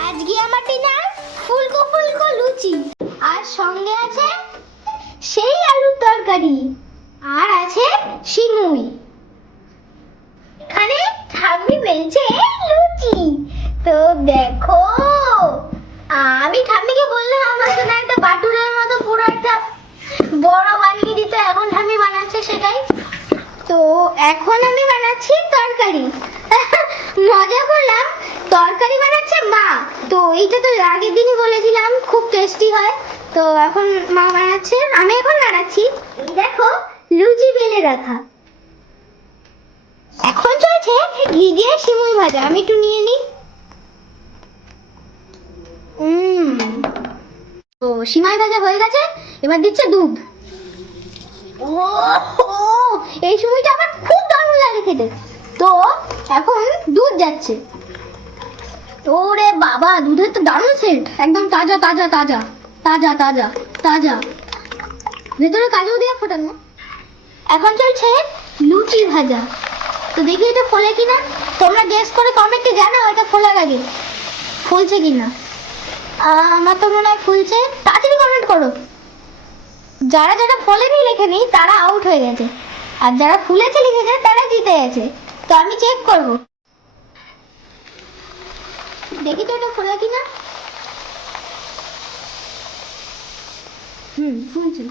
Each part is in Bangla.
আজকে আমার ডিনার ফুলকো ফুলকো লুচি, আর সঙ্গে আছে সেই আলুর তরকারি, আর আছে সিমুই। এখানে ঠাম্মি বেলছে লুচি। তো দেখো, আমি ঠাম্মিকে বললাম আমার জন্য একটা বাটুরের মতো পুরো একটা বড় বানিয়ে দিতে। এখন ঠাম্মি বানাচ্ছে সেটাই। তো এখন আমি বানাচ্ছি তরকারি। মজা করলাম, তরকারি বানাচ্ছে মা। তো এইটা তো আগের দিনই বলেছিলাম খুব টেস্টি হয়। তো এখন মা বানাচ্ছে, আমি এখন বানাচ্ছি। দেখো লুচি বেলে রাখা। এখন চলছে ঘি দিয়ে সিমুই ভাজা। আমি একটু নিয়ে নিই। তো সিমাই ভাজা হয়ে গেছে, এবার দিচ্ছে দুধ। ও এই সময়টা আমার খুব দারুণ লাগে খেতে। তো এখন দুধ যাচ্ছে। ওরে বাবা, দুধের তো দারুণ সেন্ট, একদম তাজা তাজা তাজা তাজা তাজা তাজা, ভেতরে কাজু দিয়ে ফোটানো। এখন চলছে লুচি ভাজা। তো দেখি এটা ফোলে কিনা, তোমরা গেস করে কমেন্টে জানাও এটা ফোলার আগে ফুলছে কিনা। আমার তো মনে হয় ফুলছে, তাড়াতাড়ি কমেন্ট করো। যারা যারা ফলেনি লেখেনি তারা আউট হয়ে গেছে, আর যারা ফুলেছে লিখেছে তারা জিতে গেছে। তো আমি চেক করব, দেখি তো এটা ফোলা কিনা। ফুলছে।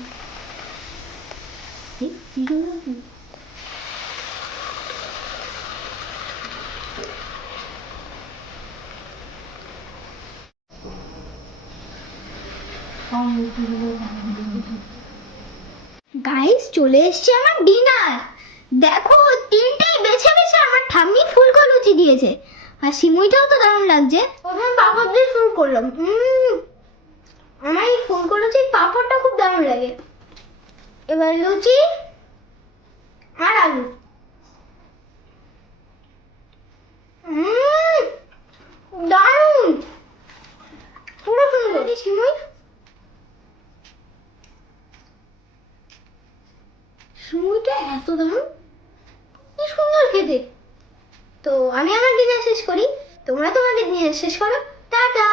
গাইস চলে এসছে আমার ডিনার। দেখো তিনটেই বেছে বেছে আমার ঠাম্মি ফুলকো লুচি দিয়েছে, আর সিমুইটাও তো দারুণ লাগছে। প্রথমে পাপড় দিয়ে শুরু করলাম। আমার এই ফুলকো লুচির পাপড়টা খুব দারুণ লাগে। এবার লুচি আর আলু। দারুণ, পুরো সুন্দর। সিমুই, সিমুইটা এত দারুণ, কি সুন্দর খেতে। তো আমি আমার ডিনার শেষ করি, তোমরা তোমাদের ডিনার শেষ করো। টাটা।